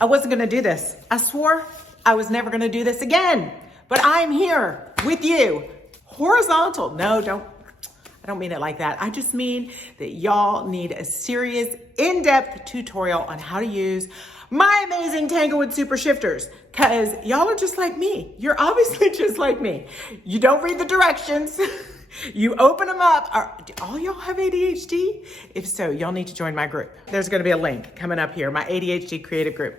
I wasn't gonna do this. I swore I was never gonna do this again, but I'm here with you. Horizontal, no, I don't mean it like that. I just mean that y'all need a serious, in-depth tutorial on how to use my amazing Tanglewood Super Shifters, because y'all are just like me. You're obviously just like me. You don't read the directions. You open them up. Do all y'all have ADHD? If so, y'all need to join my group. There's gonna be a link coming up here, my ADHD creative group.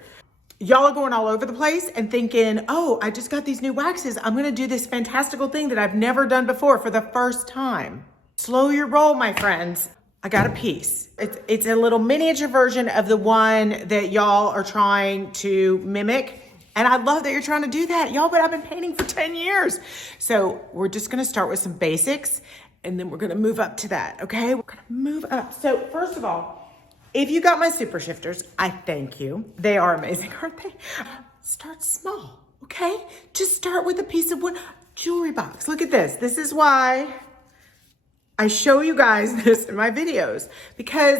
Y'all are going all over the place and thinking, oh, I just got these new waxes. I'm gonna do this fantastical thing that I've never done before for the first time. Slow your roll, my friends. I got a piece. It's a little miniature version of the one that y'all are trying to mimic. And I love that you're trying to do that, y'all, but I've been painting for 10 years. So we're just gonna start with some basics and then we're gonna move up to that, okay? We're gonna move up. So first of all, if you got my Super Shifters, I thank you. They are amazing, aren't they? Start small, okay? Just start with a piece of wood. Jewelry box, look at this. This is why I show you guys this in my videos, because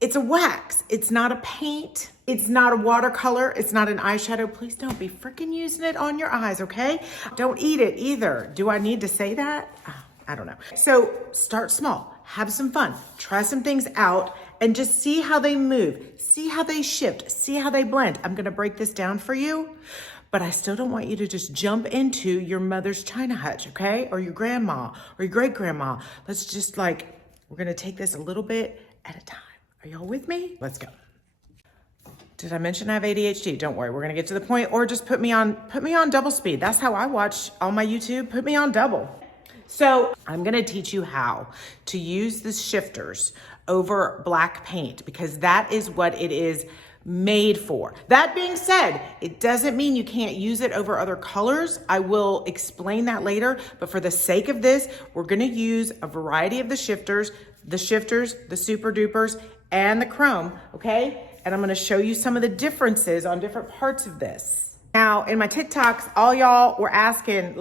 it's a wax. It's not a paint. It's not a watercolor. It's not an eyeshadow. Please don't be freaking using it on your eyes, okay? Don't eat it either. Do I need to say that? Oh, I don't know. So start small, have some fun, try some things out, and just see how they move, see how they shift, see how they blend. I'm gonna break this down for you, but I still don't want you to just jump into your mother's china hutch, okay? Or your grandma, or your great grandma. Let's just we're gonna take this a little bit at a time. Are y'all with me? Let's go. Did I mention I have ADHD? Don't worry, we're gonna get to the point, or just put me on double speed. That's how I watch all my YouTube, put me on double. So I'm gonna teach you how to use the shifters over black paint, because that is what it is made for. That being said, it doesn't mean you can't use it over other colors. I will explain that later, but for the sake of this, we're gonna use a variety of the shifters, the super dupers, and the chrome, okay? And I'm gonna show you some of the differences on different parts of this. Now, in my TikToks, all y'all were asking,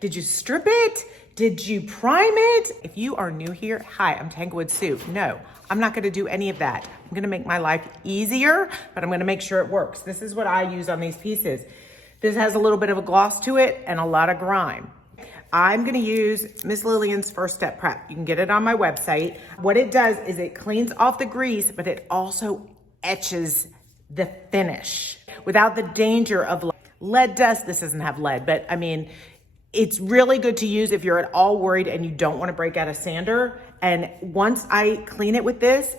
did you strip it? Did you prime it? If you are new here, hi, I'm Tanglewood Sue. No, I'm not gonna do any of that. I'm gonna make my life easier, but I'm gonna make sure it works. This is what I use on these pieces. This has a little bit of a gloss to it and a lot of grime. I'm gonna use Miss Lillian's First Step Prep. You can get it on my website. What it does is it cleans off the grease, but it also etches the finish without the danger of lead dust. This doesn't have lead, but I mean, it's really good to use if you're at all worried and you don't want to break out a sander. And once I clean it with this,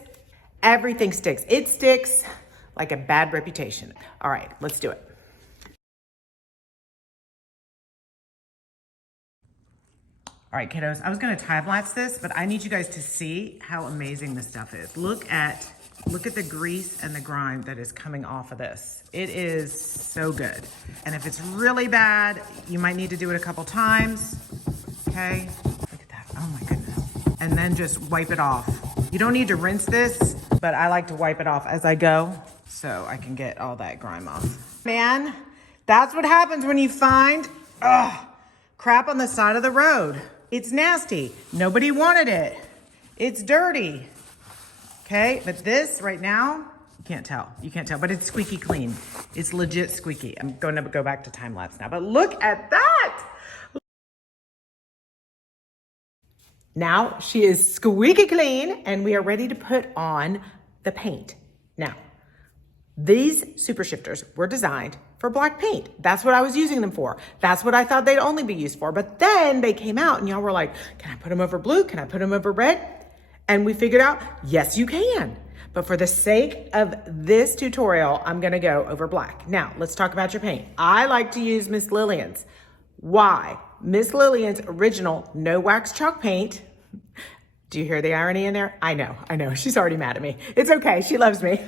everything sticks. It sticks like a bad reputation. All right, let's do it. All right, kiddos, I was gonna time-lapse this, but I need you guys to see how amazing this stuff is. Look at the grease and the grime that is coming off of this. It is so good. And if it's really bad, you might need to do it a couple times, okay? Look at that, oh my goodness. And then just wipe it off. You don't need to rinse this, but I like to wipe it off as I go so I can get all that grime off. Man, that's what happens when you find crap on the side of the road. It's nasty, nobody wanted it. It's dirty. Okay, but this right now, you can't tell, but it's squeaky clean. It's legit squeaky. I'm going to go back to time lapse now, but look at that. Now she is squeaky clean and we are ready to put on the paint. Now, these super shifters were designed for black paint. That's what I was using them for. That's what I thought they'd only be used for. But then they came out and y'all were like, can I put them over blue? Can I put them over red? And we figured out, yes, you can. But for the sake of this tutorial, I'm gonna go over black. Now, let's talk about your paint. I like to use Miss Lillian's. Why? Miss Lillian's original no wax chalk paint. Do you hear the irony in there? I know, she's already mad at me. It's okay, she loves me.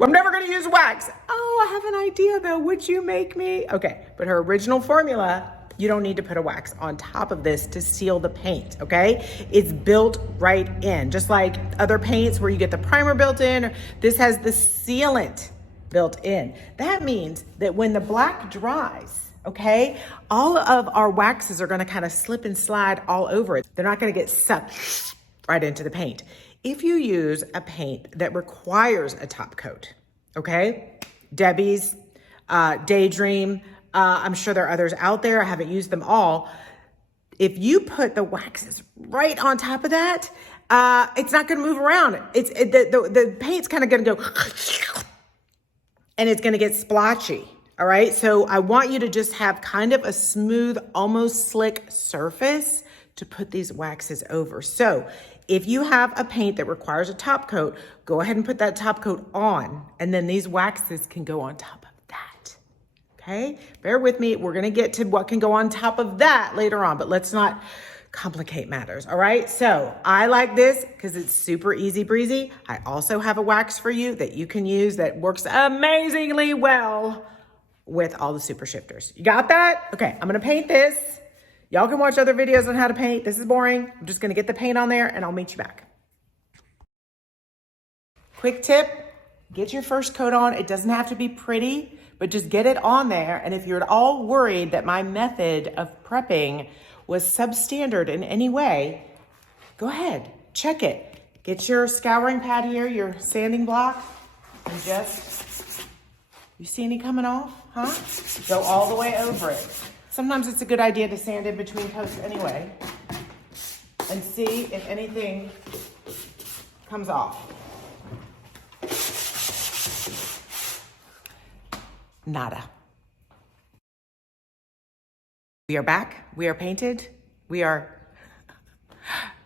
I'm never gonna use wax. Oh, I have an idea though, would you make me? Okay, but her original formula, you don't need to put a wax on top of this to seal the paint, okay? It's built right in, just like other paints where you get the primer built in, this has the sealant built in. That means that when the black dries, okay, all of our waxes are gonna kind of slip and slide all over it. They're not gonna get sucked right into the paint. If you use a paint that requires a top coat, okay? Debbie's, Daydream. I'm sure there are others out there. I haven't used them all. If you put the waxes right on top of that, it's not gonna move around. The paint's kind of gonna go, and it's gonna get splotchy, all right? So I want you to just have kind of a smooth, almost slick surface to put these waxes over. So if you have a paint that requires a top coat, go ahead and put that top coat on, and then these waxes can go on top of that, okay? Bear with me, we're gonna get to what can go on top of that later on, but let's not complicate matters, all right? So I like this because it's super easy breezy. I also have a wax for you that you can use that works amazingly well with all the super shifters. You got that? Okay, I'm gonna paint this. Y'all can watch other videos on how to paint. This is boring. I'm just gonna get the paint on there and I'll meet you back. Quick tip, get your first coat on. It doesn't have to be pretty, but just get it on there. And if you're at all worried that my method of prepping was substandard in any way, go ahead, check it. Get your scouring pad here, your sanding block, and just, you see any coming off, huh? Go all the way over it. Sometimes it's a good idea to sand in between coats anyway and see if anything comes off. Nada. We are back. We are painted. We are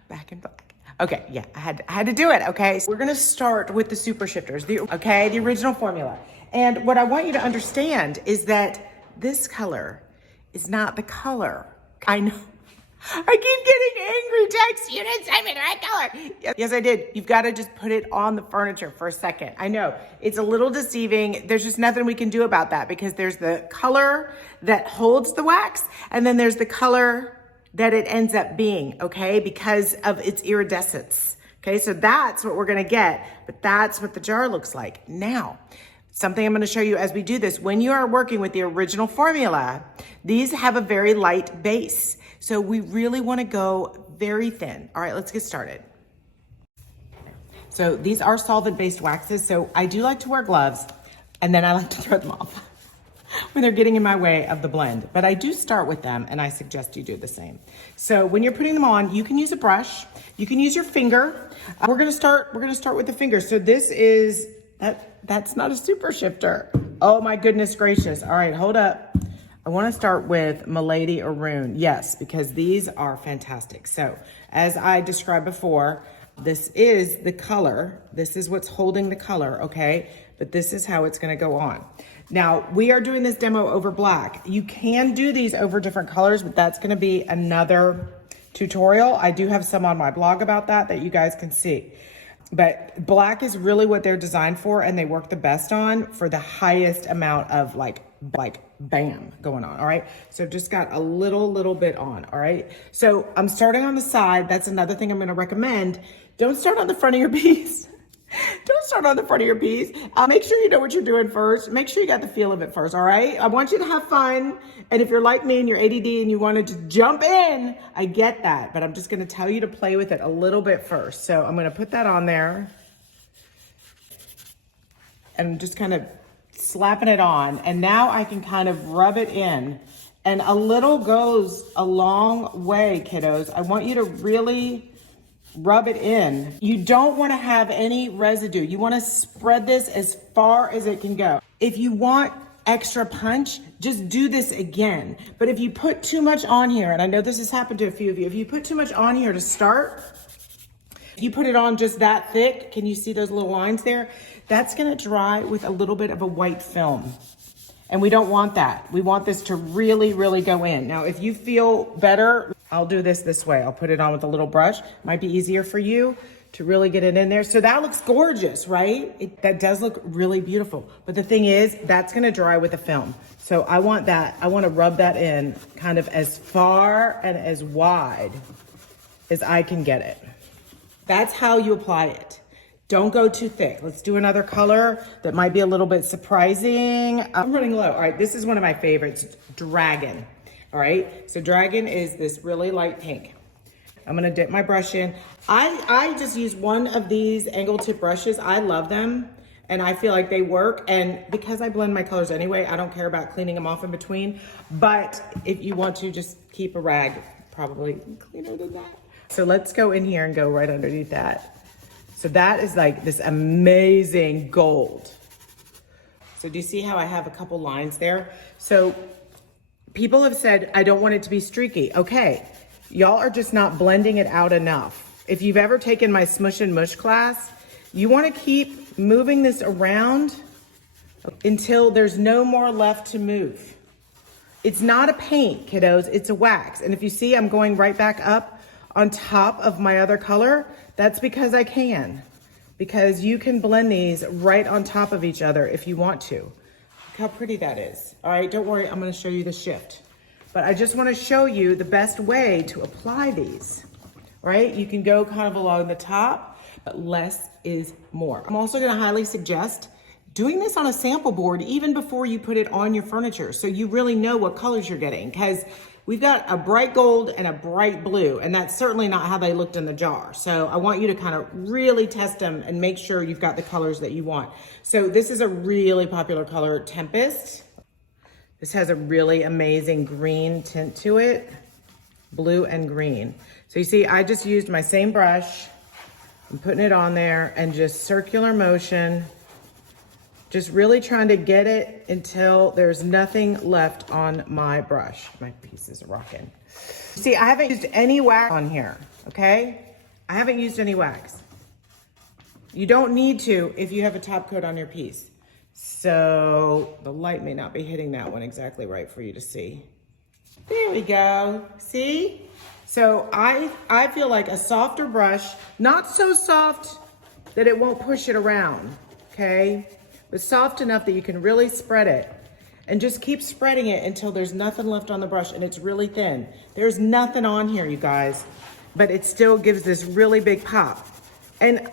back in black. Okay, yeah, I had to do it, okay? So we're gonna start with the super shifters, the original formula. And what I want you to understand is that this color is not the color. I know. I keep getting angry texts. You didn't send me the right color. Yes, I did. You've got to just put it on the furniture for a second. I know it's a little deceiving. There's just nothing we can do about that because there's the color that holds the wax and then there's the color that it ends up being, okay? Because of its iridescence. Okay, so that's what we're gonna get, but that's what the jar looks like. Now, something I'm gonna show you as we do this, when you are working with the original formula, these have a very light base. So we really wanna go very thin. All right, let's get started. So these are solvent-based waxes, so I do like to wear gloves, and then I like to throw them off when they're getting in my way of the blend. But I do start with them, and I suggest you do the same. So when you're putting them on, you can use a brush, you can use your finger. We're gonna start with the finger. So this is, that's not a super shifter. Oh my goodness gracious. All right, hold up. I wanna start with Milady or Rune. Yes, because these are fantastic. So as I described before, this is the color. This is what's holding the color, okay? But this is how it's gonna go on. Now, we are doing this demo over black. You can do these over different colors, but that's gonna be another tutorial. I do have some on my blog about that you guys can see. But black is really what they're designed for, and they work the best on for the highest amount of like bam going on, all right? So just got a little bit on, all right? So I'm starting on the side. That's another thing I'm gonna recommend. Don't start on the front of your piece. Don't start on the front of your piece. Make sure you know what you're doing first. Make sure you got the feel of it first, all right? I want you to have fun. And if you're like me and you're ADD and you want to just jump in, I get that. But I'm just going to tell you to play with it a little bit first. So I'm going to put that on there. And I'm just kind of slapping it on. And now I can kind of rub it in. And a little goes a long way, kiddos. I want you to really rub it in. You don't want to have any residue. You want to spread this as far as it can go. If you want extra punch, just do this again. But if you put too much on here, and I know this has happened to a few of you, if you put too much on here to start, if you put it on just that thick, can you see those little lines there? That's going to dry with a little bit of a white film. And we don't want that. We want this to really go in. Now, if you feel better, I'll do this way. I'll put it on with a little brush. Might be easier for you to really get it in there. So that looks gorgeous, right? That does look really beautiful. But the thing is, that's gonna dry with a film. So I want that, I wanna rub that in kind of as far and as wide as I can get it. That's how you apply it. Don't go too thick. Let's do another color that might be a little bit surprising. I'm running low. All right, this is one of my favorites, Dragon. All right, so Dragon is this really light pink. I'm gonna dip my brush in. I just use one of these angle tip brushes. I love them and I feel like they work. And because I blend my colors anyway, I don't care about cleaning them off in between. But if you want to, just keep a rag, probably cleaner than that. So let's go in here and go right underneath that. So that is like this amazing gold. So do you see how I have a couple lines there? So people have said, I don't want it to be streaky. Okay, y'all are just not blending it out enough. If you've ever taken my Smush and Mush class, you wanna keep moving this around until there's no more left to move. It's not a paint, kiddos, it's a wax. And if you see, I'm going right back up on top of my other color, that's because I can. Because you can blend these right on top of each other if you want to. Look how pretty that is. All right, don't worry, I'm gonna show you the shift. But I just wanna show you the best way to apply these, right? You can go kind of along the top, but less is more. I'm also gonna highly suggest doing this on a sample board even before you put it on your furniture, so you really know what colors you're getting, because we've got a bright gold and a bright blue, and that's certainly not how they looked in the jar. So I want you to kind of really test them and make sure you've got the colors that you want. So this is a really popular color, Tempest. This has a really amazing green tint to it, blue and green. So you see, I just used my same brush. I'm putting it on there and just circular motion, just really trying to get it until there's nothing left on my brush. My pieces are rocking. See, I haven't used any wax on here, okay? I haven't used any wax. You don't need to if you have a top coat on your piece. So the light may not be hitting that one exactly right for you to see. There we go, see? So I feel like a softer brush, not so soft that it won't push it around, okay? But soft enough that you can really spread it, and just keep spreading it until there's nothing left on the brush and it's really thin. There's nothing on here, you guys, but it still gives this really big pop. And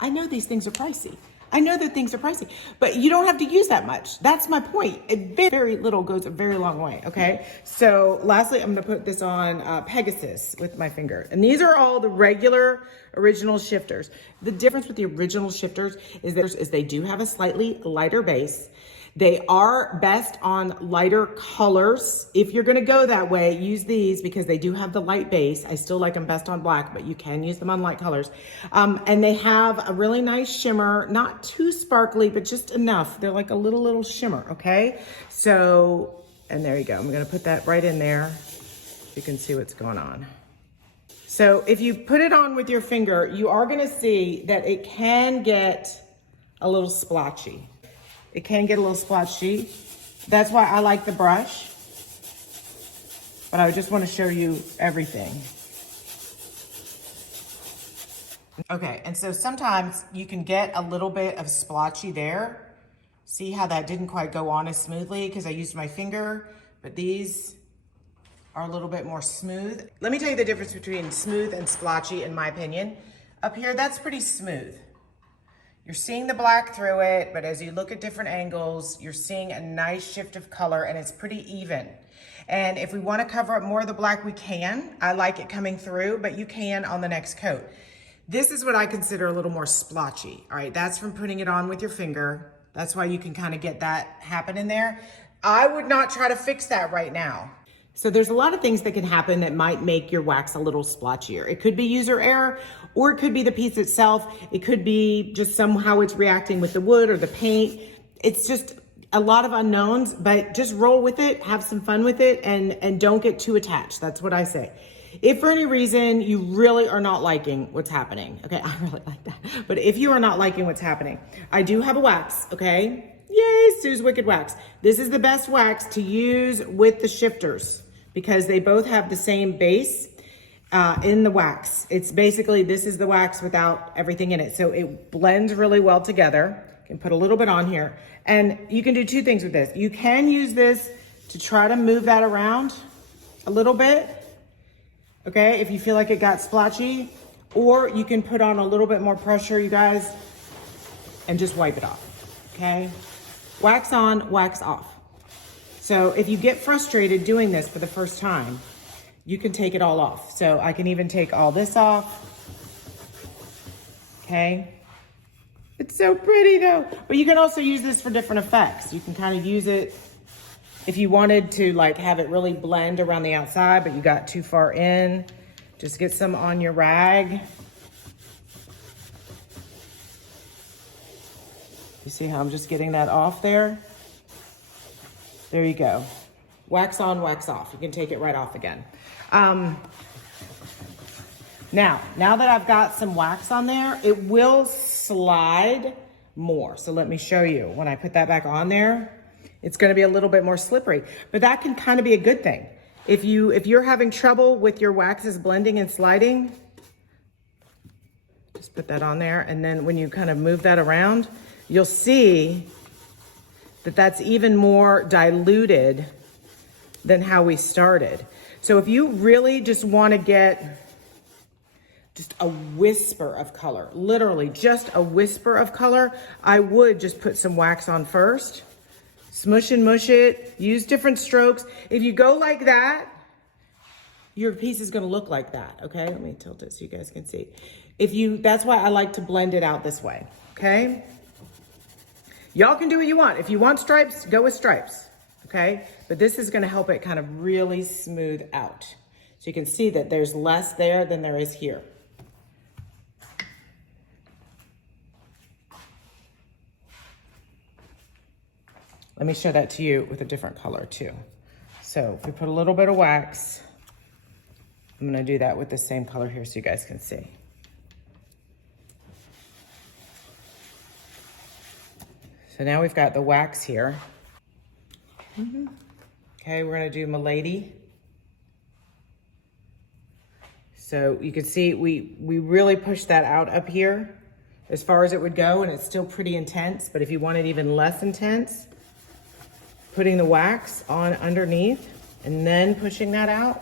I know these things are pricey. I know that things are pricey, but you don't have to use that much. That's my point. Very little goes a very long way, okay? So lastly, I'm gonna put this on Pegasus with my finger. And these are all the regular original shifters. The difference with the original shifters is they do have a slightly lighter base. They are best on lighter colors. If you're gonna go that way, use these because they do have the light base. I still like them best on black, but you can use them on light colors. And they have a really nice shimmer, not too sparkly, but just enough. They're like a little shimmer, okay? So, and there you go. I'm gonna put that right in there. You can see what's going on. So if you put it on with your finger, you are gonna see that it can get a little splotchy. It can get a little splotchy. That's why I like the brush. But I just want to show you everything. Okay, and so sometimes you can get a little bit of splotchy there. See how that didn't quite go on as smoothly because I used my finger, but these are a little bit more smooth. Let me tell you the difference between smooth and splotchy in my opinion. Up here, that's pretty smooth. You're seeing the black through it, but as you look at different angles, you're seeing a nice shift of color and it's pretty even. And if we want to cover up more of the black, we can. I like it coming through, but you can on the next coat. This is what I consider a little more splotchy. All right, that's from putting it on with your finger. That's why you can kind of get that happen in there. I would not try to fix that right now. So there's a lot of things that can happen that might make your wax a little splotchier. It could be user error, or it could be the piece itself. It could be just somehow it's reacting with the wood or the paint. It's just a lot of unknowns, but just roll with it, have some fun with it, and don't get too attached. That's what I say. If for any reason you really are not liking what's happening, okay, I really like that. But if you are not liking what's happening, I do have a wax, okay? Yay, Sue's Wicked Wax. This is the best wax to use with the shifters because they both have the same base in the wax. It's basically, this is the wax without everything in it. So it blends really well together. You can put a little bit on here. And you can do two things with this. You can use this to try to move that around a little bit, okay, if you feel like it got splotchy, or you can put on a little bit more pressure, you guys, and just wipe it off, okay? Wax on, wax off. So if you get frustrated doing this for the first time, you can take it all off. So I can even take all this off, okay? It's so pretty though. But you can also use this for different effects. You can kind of use it if you wanted to like have it really blend around the outside, but you got too far in. Just get some on your rag. You see how I'm just getting that off there? There you go. Wax on, wax off. You can take it right off again. Now that I've got some wax on there, it will slide more. So let me show you. When I put that back on there, it's gonna be a little bit more slippery, but that can kind of be a good thing. If you're having trouble with your waxes blending and sliding, just put that on there. And then when you kind of move that around, you'll see that that's even more diluted than how we started. So if you really just want to get just a whisper of color, literally just a whisper of color, I would just put some wax on first, smush and mush it, use different strokes. If you go like that, your piece is going to look like that. Okay, let me tilt it so you guys can see. That's why I like to blend it out this way. Okay, y'all can do what you want. If you want stripes, go with stripes. Okay, but this is going to help it kind of really smooth out. So you can see that there's less there than there is here. Let me show that to you with a different color too. So if we put a little bit of wax, I'm gonna do that with the same color here so you guys can see. So now we've got the wax here. Okay, we're gonna do Milady. So you can see we really pushed that out up here as far as it would go, and it's still pretty intense, but if you want it even less intense, putting the wax on underneath and then pushing that out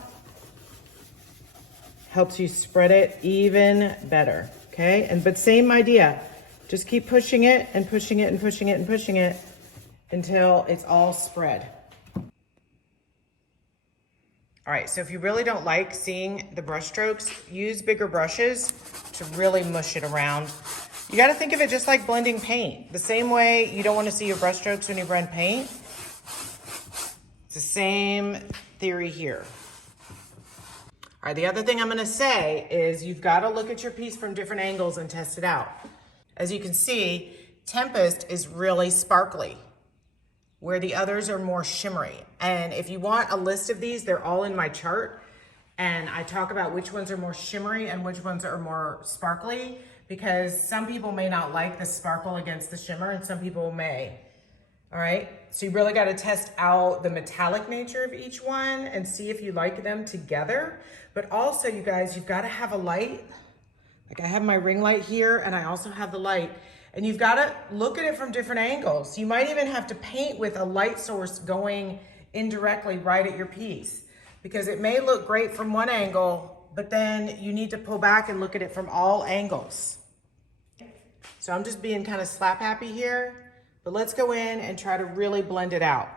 helps you spread it even better, okay? But same idea, just keep pushing it and pushing it and pushing it and pushing it until it's all spread. All right, so if you really don't like seeing the brush strokes, use bigger brushes to really mush it around. You gotta think of it just like blending paint. The same way you don't wanna see your brush strokes when you blend paint, it's the same theory here. All right, the other thing I'm gonna say is you've gotta look at your piece from different angles and test it out. As you can see, Tempest is really sparkly, where the others are more shimmery. And if you want a list of these, they're all in my chart. And I talk about which ones are more shimmery and which ones are more sparkly, because some people may not like the sparkle against the shimmer and some people may. All right, so you really got to test out the metallic nature of each one and see if you like them together. But also, you guys, you've got to have a light. Like I have my ring light here and I also have the light. And you've got to look at it from different angles. You might even have to paint with a light source going indirectly right at your piece, because it may look great from one angle, but then you need to pull back and look at it from all angles. So I'm just being kind of slap happy here. But let's go in and try to really blend it out.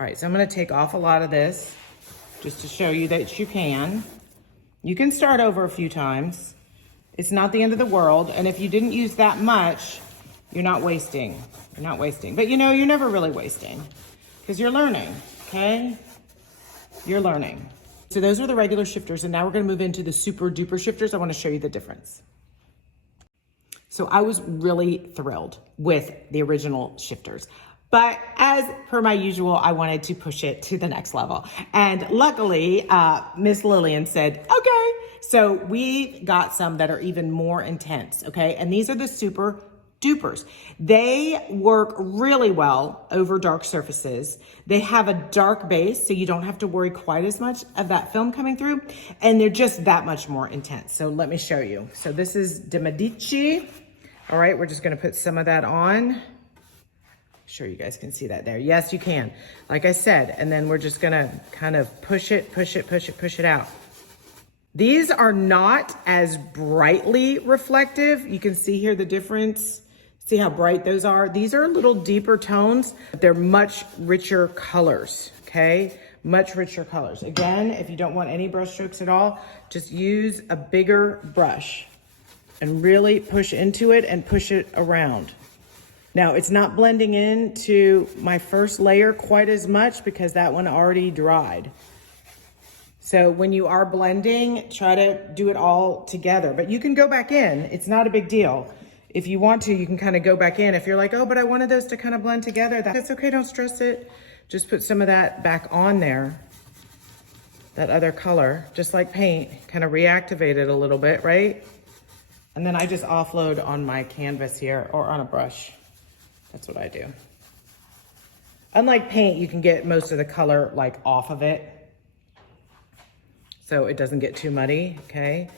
All right, so I'm gonna take off a lot of this just to show you that you can. You can start over a few times. It's not the end of the world. And if you didn't use that much, you're not wasting. You're not wasting. But you know, you're never really wasting because you're learning, okay? You're learning. So those are the regular shifters. And now we're gonna move into the super duper shifters. I wanna show you the difference. So I was really thrilled with the original shifters, but as per my usual, I wanted to push it to the next level. And luckily, Miss Lillian said, okay. So we got some that are even more intense, okay? And these are the super dupers. They work really well over dark surfaces. They have a dark base, so you don't have to worry quite as much of that film coming through, and they're just that much more intense. So let me show you. So this is De Medici. All right, we're just gonna put some of that on. Sure you guys can see that there. Yes, you can. Like I said, and then we're just gonna kind of push it out. These are not as brightly reflective. You can see here the difference. See how bright those are? These are a little deeper tones, but they're much richer colors, okay? Much richer colors. Again, if you don't want any brush strokes at all, just use a bigger brush. and really push into it and push it around. Now, it's not blending into my first layer quite as much because that one already dried. So when you are blending, try to do it all together, but you can go back in. It's not a big deal. If you want to, you can kind of go back in. If you're like, oh, but I wanted those to kind of blend together, that's okay, don't stress it. Just put some of that back on there, that other color, just like paint, kind of reactivate it a little bit, right? And then I just offload on my canvas here or on a brush. That's what I do. Unlike paint, you can get most of the color like off of it, so it doesn't get too muddy, okay?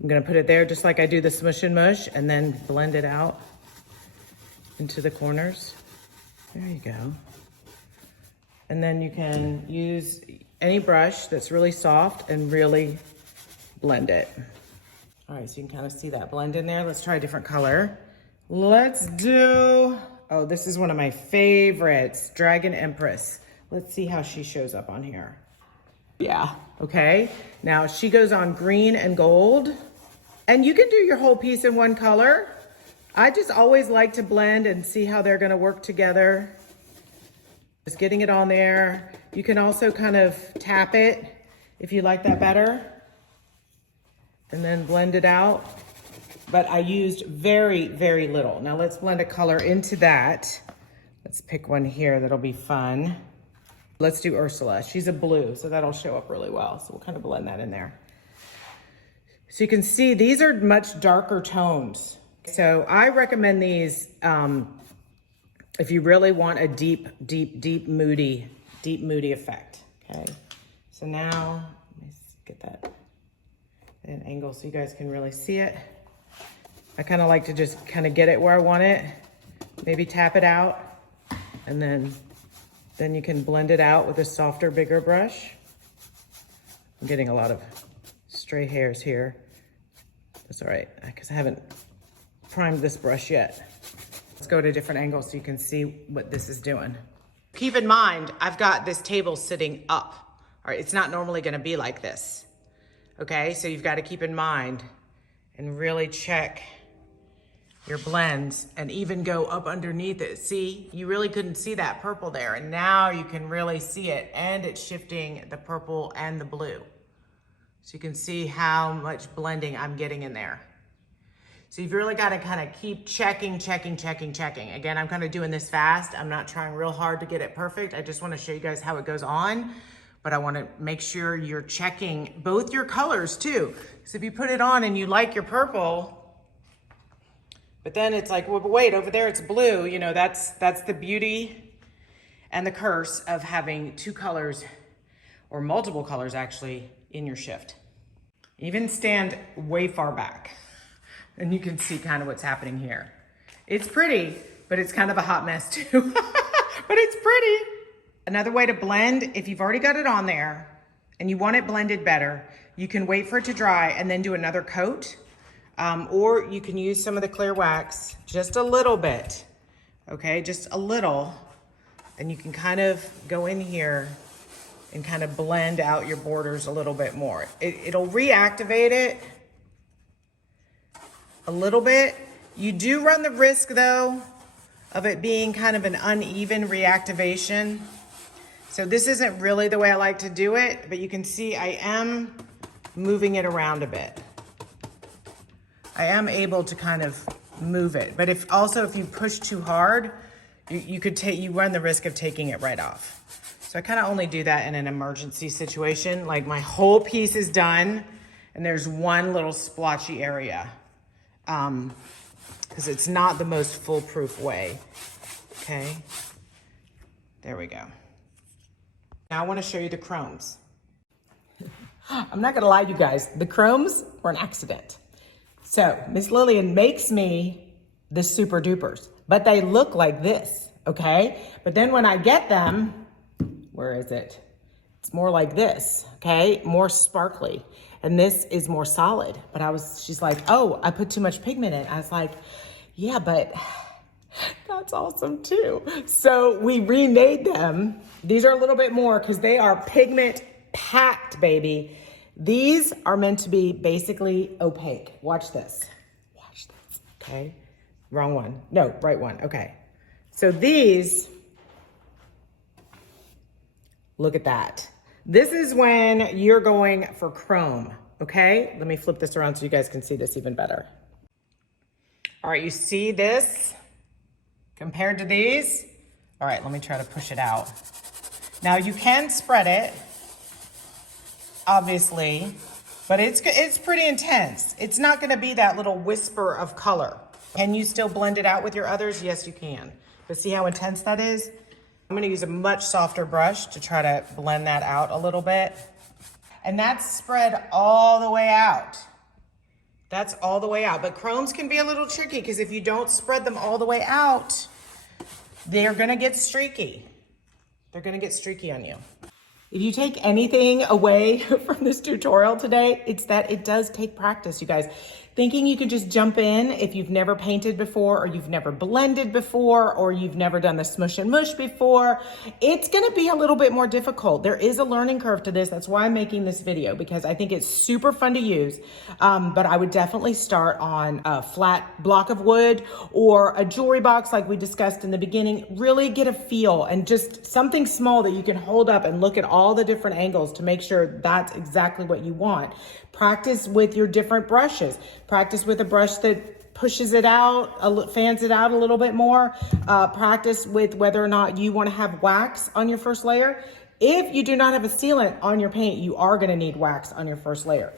I'm gonna put it there just like I do the smush and mush and then blend it out into the corners. There you go. And then you can use any brush that's really soft and really blend it. All right, so you can kind of see that blend in there. Let's try a different color. Let's do, oh, this is one of my favorites, Dragon Empress. Let's see how she shows up on here. Yeah, okay. Now she goes on green and gold. And you can do your whole piece in one color. I just always like to blend and see how they're gonna work together. Just getting it on there. You can also kind of tap it if you like that better. And then blend it out. But I used very, very little. Now let's blend a color into that. Let's pick one here that'll be fun. Let's do Ursula. She's a blue, so that'll show up really well. So we'll kind of blend that in there. So you can see these are much darker tones. So I recommend these if you really want a deep, moody effect, okay? So now, let me get that at an angle so you guys can really see it. I kind of like to just kind of get it where I want it, maybe tap it out, and then you can blend it out with a softer, bigger brush. I'm getting a lot of stray hairs here. That's all right, because I haven't primed this brush yet. Let's go to a different angle so you can see what this is doing. Keep in mind, I've got this table sitting up. All right, it's not normally gonna be like this. Okay, so you've got to keep in mind and really check your blends and even go up underneath it. See, you really couldn't see that purple there, and now you can really see it, and it's shifting the purple and the blue. So you can see how much blending I'm getting in there. So you've really got to kind of keep checking. Again, I'm kind of doing this fast. I'm not trying real hard to get it perfect. I just want to show you guys how it goes on, but I want to make sure you're checking both your colors too. So if you put it on and you like your purple, but then it's like, well, but wait, over there it's blue. You know, that's the beauty and the curse of having two colors or multiple colors actually in your shift. Even stand way far back and you can see kind of what's happening here. It's pretty, but it's kind of a hot mess too, but it's pretty. Another way to blend, if you've already got it on there and you want it blended better, you can wait for it to dry and then do another coat. Or you can use some of the clear wax, just a little bit, okay? Just a little, and you can kind of go in here and kind of blend out your borders a little bit more. It'll reactivate it a little bit. You do run the risk though of it being kind of an uneven reactivation. So this isn't really the way I like to do it, but you can see I am moving it around a bit. I am able to kind of move it, but if you push too hard, you run the risk of taking it right off. So I kind of only do that in an emergency situation, like my whole piece is done and there's one little splotchy area, because it's not the most foolproof way. Okay, there we go. Now I want to show you the chromes. I'm not gonna lie, you guys, the chromes were an accident. So Miss Lillian makes me the super dupers, but they look like this, okay? But then when I get them, where is it? It's more like this, okay? More sparkly. And this is more solid. But she's like, oh, I put too much pigment in. I was like, yeah, but that's awesome too. So we remade them. These are a little bit more because they are pigment packed, baby. These are meant to be basically opaque. Watch this. Watch Okay, wrong one. No, right one. Okay. So these, look at that. This is when you're going for chrome, okay? Let me flip this around so you guys can see this even better. All right, you see this compared to these? All right, let me try to push it out. Now you can spread it, obviously, but it's pretty intense. It's not gonna be that little whisper of color. Can you still blend it out with your others? Yes, you can. But see how intense that is? I'm gonna use a much softer brush to try to blend that out a little bit. And that's spread all the way out. That's all the way out. But chromes can be a little tricky because if you don't spread them all the way out, they're gonna get streaky. They're gonna get streaky on you. If you take anything away from this tutorial today, it's that it does take practice, you guys. Thinking you could just jump in if you've never painted before, or you've never blended before, or you've never done the smush and mush before, it's gonna be a little bit more difficult. There is a learning curve to this. That's why I'm making this video, because I think it's super fun to use. But I would definitely start on a flat block of wood or a jewelry box like we discussed in the beginning. Really get a feel, and just something small that you can hold up and look at all the different angles to make sure that's exactly what you want. Practice with your different brushes. Practice with a brush that pushes it out, fans it out a little bit more. Practice with whether or not you want to have wax on your first layer. If you do not have a sealant on your paint, you are going to need wax on your first layer.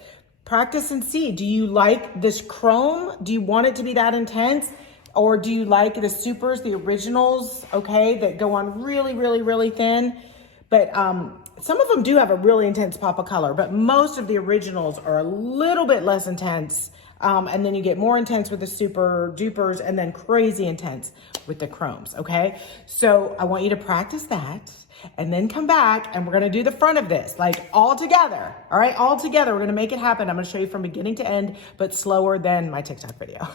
Practice and see, do you like this chrome? Do you want it to be that intense? Or do you like the supers, the originals, okay, that go on really, really, really thin? But some of them do have a really intense pop of color, but most of the originals are a little bit less intense. And then you get more intense with the super dupers, and then crazy intense with the chromes, okay? So I want you to practice that, and then come back and we're gonna do the front of this, like all together, all right? All together, we're gonna make it happen. I'm gonna show you from beginning to end, but slower than my TikTok video. All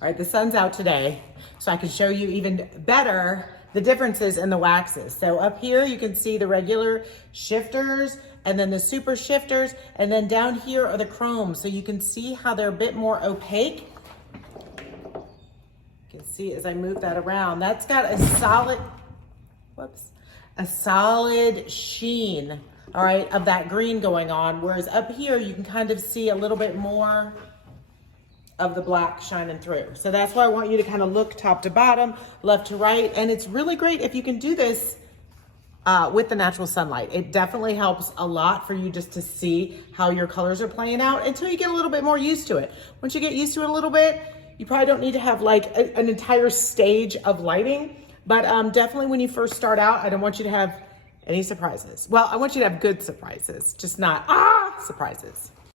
right, the sun's out today, so I can show you even better the differences in the waxes. So up here, you can see the regular shifters, and then the super shifters, and then down here are the chromes. So you can see how they're a bit more opaque. You can see as I move that around, that's got a solid, a solid sheen, all right, of that green going on. Whereas up here, you can kind of see a little bit more of the black shining through. So that's why I want you to kind of look top to bottom, left to right. And it's really great if you can do this with the natural sunlight. It definitely helps a lot for you just to see how your colors are playing out until you get a little bit more used to it. Once you get used to it a little bit, you probably don't need to have like an entire stage of lighting, but definitely when you first start out, I don't want you to have any surprises. Well, I want you to have good surprises, just not surprises.